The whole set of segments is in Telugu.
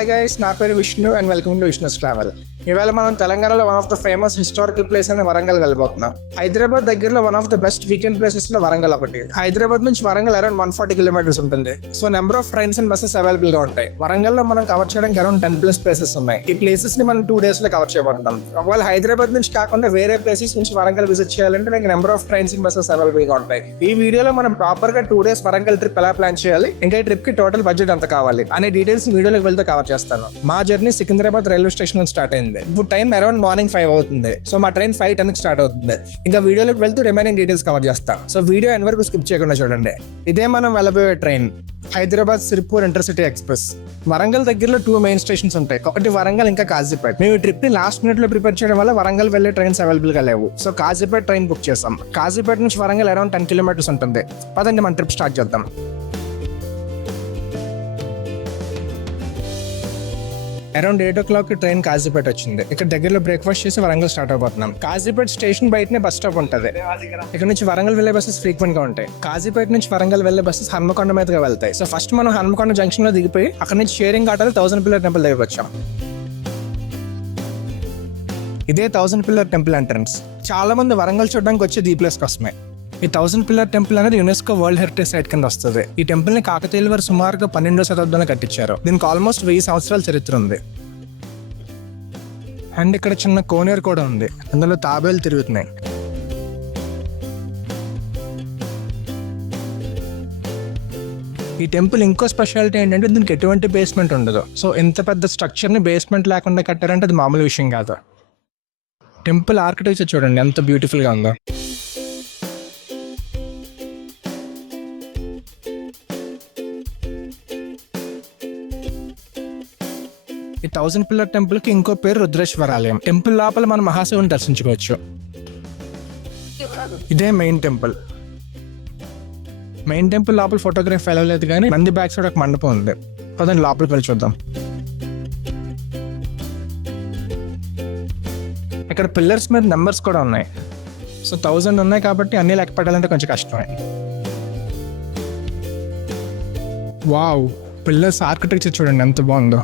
హాయ్ గైస్, నా పేరు Vishnu and welcome to Vishnu's travel. ఇవాళ మనం తెలంగాణలో one of the famous historical place అయిన వరంగల్ వెళ్ళిపోతున్నాం. హైదరాబాద్ దగ్గరలో one of the best weekend places లో వరంగల్ ఒకటి. హైదరాబాద్ నుంచి వరంగల్ అరౌండ్ 140 కిలోమీటర్స్ ఉంటుంది. So number of trains and buses available గా ఉంటాయి. వరంగల్ లో మనం కవర్ చేయడానికి అరౌండ్ 10+ ప్లేసెస్ ఉన్నాయి. ఈ ప్లేసెస్ ని మనం 2 days లో కవర్ చేయబోతున్నాం. ఒకవేళ హైదరాబాద్ నుంచి కాకుండా వేరే ప్లేసెస్ నుంచి వరంగల్ విజిట్ చేయాలంటే మీకు number of trains and buses available గా ఉంటాయి. ఈ వీడియోలో మనం ప్రాపర్ గా 2 days వరంగల్ ట్రిప్ ఎలా ప్లాన్ చేయాలి, ఇంకా ఈ ట్రిప్ కి టోటల్ బడ్జెట్ ఎంత కావాలి అనే డీటెయిల్స్ వీడియోలోకి వెళ్తే కవర్ చేస్తాను. మా జర్నీ సికింద్రాబాద్ రైల్వే స్టేషన్ నుంచి స్టార్ట్ అయింది. ఇప్పుడు టైం అరౌండ్ మార్నింగ్ 5 అవుతుంది. సో మా ట్రైన్ 5:10 స్టార్ట్ అవుతుంది. ఇంకా వీడియోలోకి వెళ్తూ రిమైనింగ్ డీటెయిల్స్ కవర్ చేస్తాం. సో వీడియో ఎండ్ వరకు స్కిప్ చేయకుండా చూడండి. ఇదే మనం వెళ్ళబోయే train Hyderabad Sirpur intercity express. Warangal దగ్గరలో 2 మెయిన్ స్టేషన్స్ ఉంటాయి, ఒకటి వరంగల్, ఇంకా కాజీపేట్. మేము ఈ ట్రిప్ ని లాస్ట్ మినిట్ లో ప్రిపేర్ చేయడం వల్ల వరంగల్ వెళ్లే ట్రైన్స్ అవైలబుల్ గా లేవు. సో కాజీపేట్ ట్రైన్ బుక్ చేసాం. కాజీపేట్ నుంచి వరంగల్ అరౌండ్ 10 కిలోమీటర్స్ ఉంటుంది. పదండి మన ట్రిప్ స్టార్ట్ చేద్దాం. అరౌండ్ 8 o'clock ట్రైన్ కాజీపేట వచ్చింది. ఇక్కడ దగ్గరలో బ్రేక్ఫాస్ట్ చేసి వరంగల్ స్టార్ట్ అయిపోతున్నాం. కాజీపేట స్టేషన్ బయటనే బస్ స్టాప్ ఉంటుంది. ఇక్కడ నుంచి వరంగల్ వెళ్లే బస్సెస్ ఫ్రీక్వెంట్ గా ఉంటాయి. కాజీపేట నుంచి వరంగల్ వెళ్లే బస్సెస్ హన్మకొండ మీదుగా వెళ్తాయి. సో ఫస్ట్ మనం హన్మకొండ జంక్షన్ లో దిగిపోయి అక్కడ నుంచి షేరింగ్ ఆటోలో 1000 పిల్లర్ టెంపుల్ దగ్గర వచ్చాం. ఇదే 1000 పిల్లర్ టెంపుల్ ఎంట్రన్స్. చాలా మంది వరంగల్ చూడడానికి వచ్చేది ఈ ప్లేస్ కోసమే. ఈ 1000 పిల్లర్ టెంపుల్ అనేది యునెస్కో వరల్డ్ హెరిటేజ్ సైట్ కింద వస్తుంది. ఈ టెంపుల్ ని కాకతీయుల వారు సుమారుగా 12వ శతాబ్దంలో కట్టించారు. దీనికి ఆల్మోస్ట్ 1000 సంవత్సరాల చరిత్ర ఉంది. అండ్ ఇక్కడ చిన్న కోనేరు కూడా ఉంది, అందులో తాబేలు తిరుగుతున్నాయి. ఈ టెంపుల్ ఇంకో స్పెషాలిటీ ఏంటంటే దీనికి ఎటువంటి బేస్మెంట్ ఉండదు. సో ఎంత పెద్ద స్ట్రక్చర్ ని బేస్మెంట్ లేకుండా కట్టారంటే అది మామూలు విషయం కాదు. టెంపుల్ ఆర్కిటెక్చర్ చూడండి ఎంత బ్యూటిఫుల్ గా ఉందో. ఈ 1000 పిల్లర్ టెంపుల్ కి ఇంకో పేరు రుద్రేశ్వర ఆలయం. టెంపుల్ లోపల మనం మహాశివుని దర్శించుకోవచ్చు. ఇదే మెయిన్ టెంపుల్. మెయిన్ టెంపుల్ లోపల ఫోటోగ్రఫీ వెళ్ళలేదు, కానీ నంది బ్యాక్ సైడ్ ఒక మండపం ఉంది. పదండి లోపలికి వెళ్ళి చూద్దాం. ఇక్కడ పిల్లర్స్ మీద నెంబర్స్ కూడా ఉన్నాయి. సో 1000 ఉన్నాయి కాబట్టి అన్ని లెక్క పెట్టాలంటే కొంచెం కష్టమే. వావ్, పిల్లర్స్ ఆర్కిటెక్చర్ చూడండి ఎంత బాగుందో.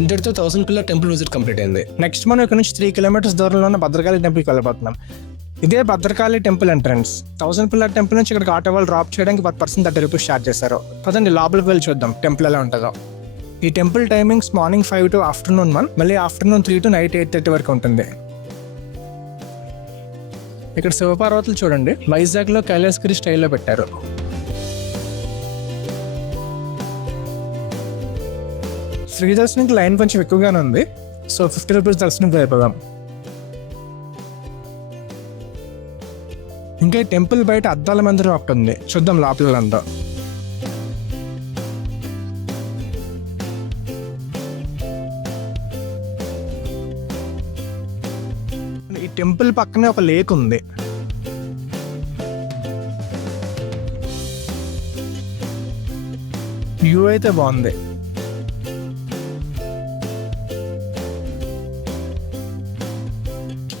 ఇంతటితో 1000 పిల్లర్ టెంపుల్ విజిట్ కంప్లీట్ అయింది. నెక్స్ట్ మనం ఇక్కడ నుంచి 3 kilometers దూరంలో ఉన్న భద్రకాళి టెంపుల్కి వెళ్ళిపోతున్నాం. ఇదే Bhadrakali temple entrance. 1000 pillar temple నుంచి ఇక్కడికి ఆటో వాళ్ళు డ్రాప్ చేయడానికి per person 30 rupees చార్జ్ చేశారు. పదండి లోపలికి వెళ్ళి చూద్దాం టెంపుల్ ఎలా ఉంటుందో. ఈ temple timings morning 5 to afternoon 1, మళ్ళీ ఆఫ్టర్నూన్ 3 to నైట్ 8:30 వరకు ఉంటుంది. ఇక్కడ శివపార్వతులు చూడండి వైజాగ్ లో కైలాసగిరి స్టైల్లో పెట్టారు. ఫ్రీ దర్శనంకి లైన్ కొంచెం ఎక్కువగానే ఉంది. సో 50 rupees దర్శనంకి అయిపోదాం. ఇంకా ఈ టెంపుల్ బయట అద్దాల మందిరం ఒకటి ఉంది, చూద్దాం లోపలంతా. ఈ టెంపుల్ పక్కనే ఒక లేక్ ఉంది. వ్యూ అయితే బాగుంది.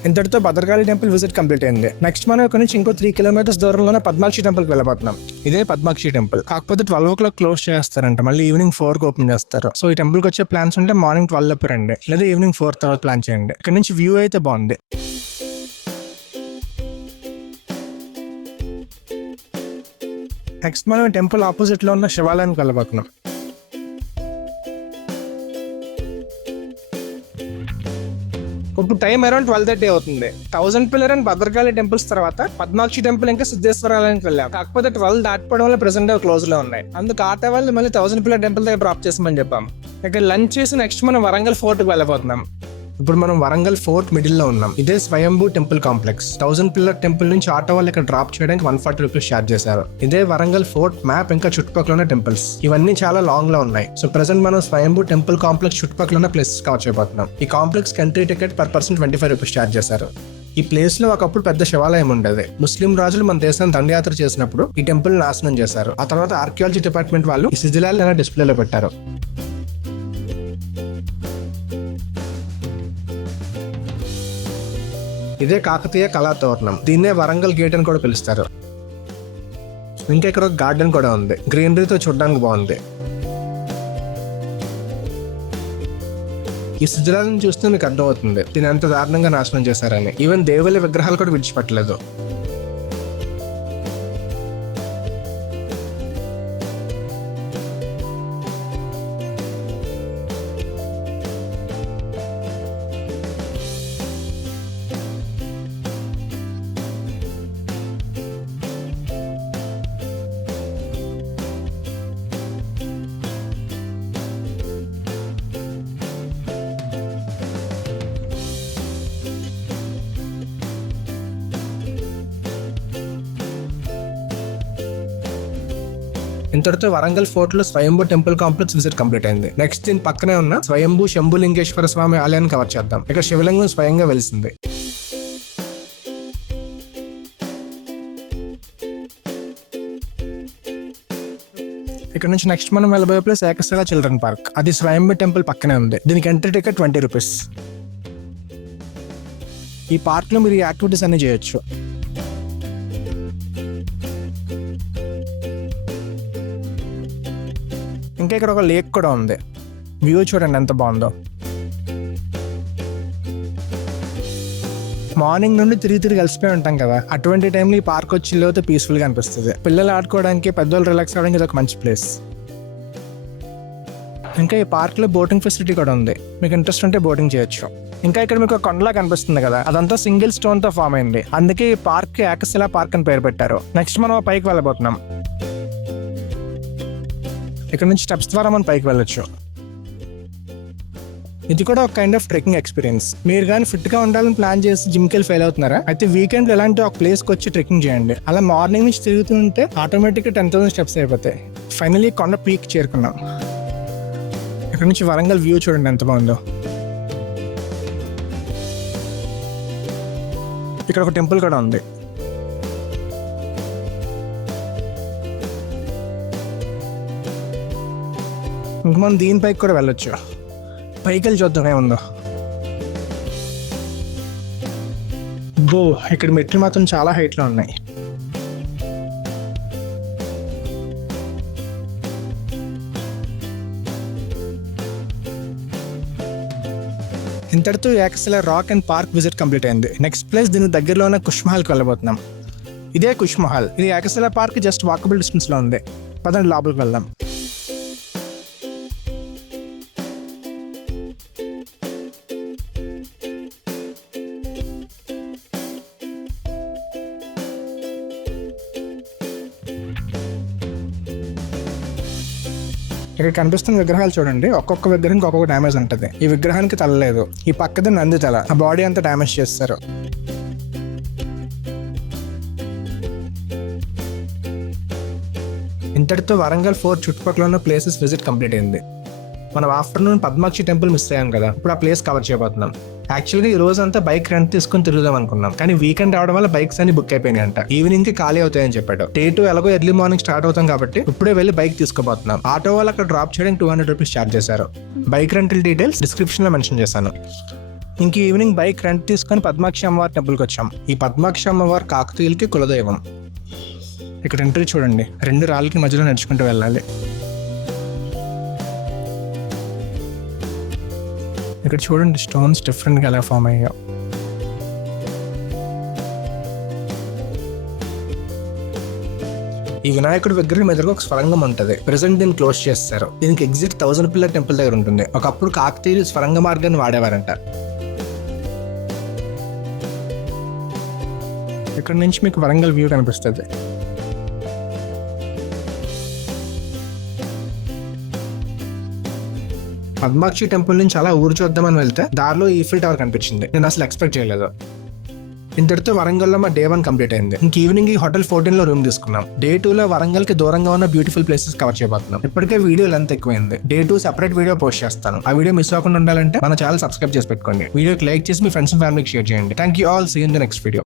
ఇంతటితో భద్రకాళి టెంపుల్ విజిట్ కంప్లీట్ అయింది. నెక్స్ట్ మనం ఇక్కడ నుంచి ఇంకో 3 kilometers దూరంలోనే పద్మాక్షి టెంపుల్కి వెళ్ళబోతున్నాం. ఇదే పద్మాక్షి టెంపుల్, కాకపోతే 12 o'clock క్లోజ్ చేస్తారంట, మళ్ళీ ఈవినింగ్ 4 ఓపెన్ చేస్తారు. సో ఈ టెంపుల్కి వచ్చే ప్లాన్స్ ఉంటే మార్నింగ్ 12 రండి, లేదా ఈవినింగ్ 4 తర్వాత ప్లాన్ చేయండి. ఇక్కడ నుంచి వ్యూ అయితే బాగుంది. నెక్స్ట్ మనం టెంపుల్ ఆపోజిట్ లో ఉన్న శివాలయానికి వెళ్ళబోతున్నాం. ఇప్పుడు టైం అరౌండ్ 12:30 అవుతుంది. 1000 పిల్లర్ అండ్ భద్రకాళి టెంపుల్స్ తర్వాత పద్మాక్షి టెంపుల్ ఇంకా సిద్ధేశ్వర ఆలయానికి వెళ్ళాం. కాకపోతే 12 దాటిపోవడం వల్ల ప్రెసెంట్ క్లోజ్ లో ఉన్నాయి. అందుకు ఆటో వాళ్ళు మళ్ళీ 1000 పిల్లర్ టెంపుల్ దగ్గర డ్రాప్ చేసామని చెప్పాం. ఇక్కడ లంచ్ చేసి నెక్స్ట్ మనం వరంగల్ ఫోర్ట్కి వెళ్ళబోతున్నాం. ఇప్పుడు మనం వరంగల్ ఫోర్ట్ మిడిల్ లో ఉన్నాం. ఇదే స్వయంభూ టెంపుల్ కాంప్లెక్స్. 1000 పిల్లర్ టెంపుల్ నుంచి ఆటో వాళ్ళు ఇక్కడ డ్రాప్ చేయడానికి 140 rupees చార్జ్ చేశారు. ఇదే వరంగల్ ఫోర్ట్ మ్యాప్, ఇంకా చుట్టుపక్కల ఉన్న టెంపుల్స్ ఇవన్నీ చాలా లాంగ్ లో ఉన్నాయి. సో ప్రెసెంట్ మనం స్వయంభూ టెంపుల్ కాంప్లెక్స్ చుట్టుపక్కల ఉన్న ప్లేసెస్ కవర్ చేయబోతున్నాం. ఈ complex entry ticket per person 25 rupees charge చేశారు. ఈ ప్లేస్ లో ఒకప్పుడు పెద్ద శివాలయం ఉండేది. ముస్లిం రాజులు మన దేశాన్ని దండయాత్ర చేసినప్పుడు ఈ టెంపుల్ నాశనం చేశారు. ఆ తర్వాత ఆర్కియాలజీ డిపార్ట్మెంట్ వాళ్ళు ఈ శిథిలాలను డిస్ప్లేలో పెట్టారు. ఇదే కాకతీయ కళాతోరణం, దీన్నే వరంగల్ గేట్ అని కూడా పిలుస్తారు. ఇంకా ఇక్కడ ఒక గార్డెన్ కూడా ఉంది, గ్రీనరీతో చూడడానికి బాగుంది. ఈ శిథిలాలను చూస్తే మీకు అర్థమవుతుంది దీని ఎంత దారుణంగా నాశనం చేశారని. ఈవెన్ దేవుళ్ళ విగ్రహాలు కూడా విడిచిపెట్టలేదు. ఇంతటితో వరంగల్ ఫోర్ట్ లో స్వయంభూ టెంపుల్ కాంప్లెక్స్ విజిట్ కంప్లీట్ అయింది. నెక్స్ట్ దీని పక్కనే ఉన్న స్వయంభూ శంభులింగేశ్వర స్వామి ఆలయాన్ని కవర్ చేద్దాం. ఇక్కడ శివలింగం స్వయంగా వెలిసింది. ఇక్కడ నుంచి నెక్స్ట్ మనం వెళ్ళబోయే ప్లేస్ ఏకశిలా చిల్డ్రన్ పార్క్. అది స్వయంభూ టెంపుల్ పక్కనే ఉంది. దీనికి ఎంట్రీ టికెట్ 20 రూపీస్. ఈ పార్క్ లో మీరు ఈ యాక్టివిటీస్ అన్ని చేయొచ్చు. ఇంకా ఇక్కడ ఒక లేక్ కూడా ఉంది. వ్యూ చూడండి ఎంత బాగుందో. మార్నింగ్ నుండి తిరిగి కలిసిపోయి ఉంటాం కదా, అటువంటి టైంలో ఈ పార్క్ వచ్చి లేకపోతే పీస్ఫుల్ గా అనిపిస్తుంది. పిల్లలు ఆడుకోవడానికి, పెద్దవాళ్ళు రిలాక్స్ అవ్వడానికి ఇది ఒక మంచి ప్లేస్. ఇంకా ఈ పార్క్ లో బోటింగ్ ఫెసిలిటీ కూడా ఉంది. మీకు ఇంట్రెస్ట్ ఉంటే బోటింగ్ చేయొచ్చు. ఇంకా ఇక్కడ మీకు కొండలా కనిపిస్తుంది కదా, అదంతా సింగిల్ స్టోన్ తో ఫామ్ అయింది. అందుకే ఈ పార్క్ కి ఏకశిలా పార్క్ అని పేరు పెట్టారు. నెక్స్ట్ మనం పైకి వెళ్ళబోతున్నాం. ఇక్కడ నుంచి స్టెప్స్ ద్వారా మనం పైకి వెళ్ళొచ్చు. ఇది కూడా ఒక కైండ్ ఆఫ్ ట్రెక్కింగ్ ఎక్స్పీరియన్స్. మీరు కానీ ఫిట్ గా ఉండాలని ప్లాన్ చేసి జిమ్కి వెళ్ళి ఫెయిల్ అవుతున్నారా? అయితే వీకెండ్ ఇలాంటి ఒక ప్లేస్ కి వచ్చి ట్రెక్కింగ్ చేయండి. అలా మార్నింగ్ నుంచి తిరుగుతుంటే ఆటోమేటిక్గా 10,000 స్టెప్స్ అయిపోతాయి. ఫైనలీ కొండ పీక్ చేరుకున్నాం. ఇక్కడ నుంచి వరంగల్ వ్యూ చూడండి ఎంత బాగుందో. ఇక్కడ ఒక టెంపుల్ కూడా ఉంది. ఇంక మనం దీనిపైకి కూడా వెళ్ళొచ్చు. పైకి వెళ్ళి చూద్దాం ఏముందో. ఇక్కడ మెట్లు మాత్రం చాలా హైట్లో ఉన్నాయి. ఇంతటితో Ekashila rock and park visit complete అయింది. నెక్స్ట్ ప్లేస్ దీని దగ్గరలో ఉన్న కుష్ మహల్కి వెళ్ళబోతున్నాం. ఇదే కుష్ మహల్. ఇది ఏకశిలా పార్క్ జస్ట్ వాకబుల్ డిస్టెన్స్ లో ఉంది. పదండి లోపలికి వెళ్దాం. ఇక్కడ కనిపిస్తున్న విగ్రహాలు చూడండి, ఒక్కొక్క విగ్రహానికి ఒక్కొక్క డ్యామేజ్ ఉంటుంది. ఈ విగ్రహానికి తల లేదు, ఈ పక్కది నంది తల. ఆ బాడీ అంతా డ్యామేజ్ చేస్తారు. ఇంతటితో వరంగల్ ఫోర్ట్ చుట్టుపక్కల ఉన్న ప్లేసెస్ విజిట్ కంప్లీట్ అయింది. మనం ఆఫ్టర్నూన్ పద్మాక్షి టెంపుల్ మిస్ అయ్యాం కదా, ఇప్పుడు ఆ ప్లేస్ కవర్ చేయబోతున్నాం. యాక్చువల్గా ఈ రోజు అంతా బైక్ రెంట్ తీసుకుని తిరుగుదాం అనుకున్నాం, కానీ వీకెండ్ రావడం వల్ల బైక్స్ అన్ని బుక్ అయిపోయినాయి అంట. ఈవినింగ్ కి ఖాళీ అవుతాయని చెప్పాడు. డే 2 ఎలాగో ఎర్లీ మార్నింగ్ స్టార్ట్ అవుతాం కాబట్టి ఇప్పుడే వెళ్ళి బైక్ తీసుకోబోతున్నాం. ఆటో వాళ్ళు అక్కడ డ్రాప్ చేయడానికి 200 రూపీస్ ఛార్జ్ చేశారు. బైక్ రెంటల్ డీటెయిల్స్ డిస్క్రిప్షన్ లో మెన్షన్ చేశాను. ఇంక ఈవినింగ్ బైక్ రెంట్ తీసుకొని పద్మాక్షి అమ్మవారి టెంపుల్కి వచ్చాం. ఈ పద్మాక్షి అమ్మవారు కాకతీయులకి కులదైవం. ఇక్కడ ఎంట్రీ చూడండి, 2 రాళ్ళకి మధ్యలో నడుచుకుంటూ వెళ్ళాలి. ఇక్కడ చూడండి స్టోన్స్ డిఫరెంట్గా ఎలా ఫామ్ అయ్యాయో. ఈ వినాయకుడి విగ్రహం ఎదురుగా ఒక స్వరంగం ఉంటుంది. ప్రెసెంట్ దీన్ని క్లోజ్ చేస్తారు. దీనికి ఎగ్జిట్ 1000 పిల్లర్ టెంపుల్ దగ్గర ఉంటుంది. ఒకప్పుడు కాకతీయులు స్వరంగ మార్గాన్ని వాడేవారంట. ఇక్కడ నుంచి మీకు వరంగల్ వ్యూ కనిపిస్తుంది. పద్మాక్షి టెంపుల్ నుంచి అలా ఊరు చూద్దామని వెళ్తే దారిలో ఈఫిల్ టవర్ కనిపించింది. నేను అసలు ఎక్స్పెక్ట్ చేయలేదు. ఇంతటితో వరంగల్లో మా డే 1 కంప్లీట్ అయింది. ఇంక ఈవినింగ్ ఈ హోటల్ 14 లో రూమ్ తీసుకున్నాం. డే 2 లో వరంగల్ కి దూరంగా ఉన్న బ్యూటిఫుల్ ప్లేసెస్ కవర్ చేయబోతున్నాం. ఇప్పటికే వీడియో లెంత్ ఎక్కువైంది. డే 2 సెపరేట్ వీడియో పోస్ట్ చేస్తాను. ఆ వీడియో మిస్ అవ్వకుండా ఉండాలంటే మన ఛానల్ సబ్స్క్రైబ్ చేసి పెట్టుకోండి. వీడియోకి లైక్ చేసి మీ ఫ్రెండ్స్ అండ్ ఫ్యామిలీకి షేర్ చేయండి. Thank you all. See you in the next video.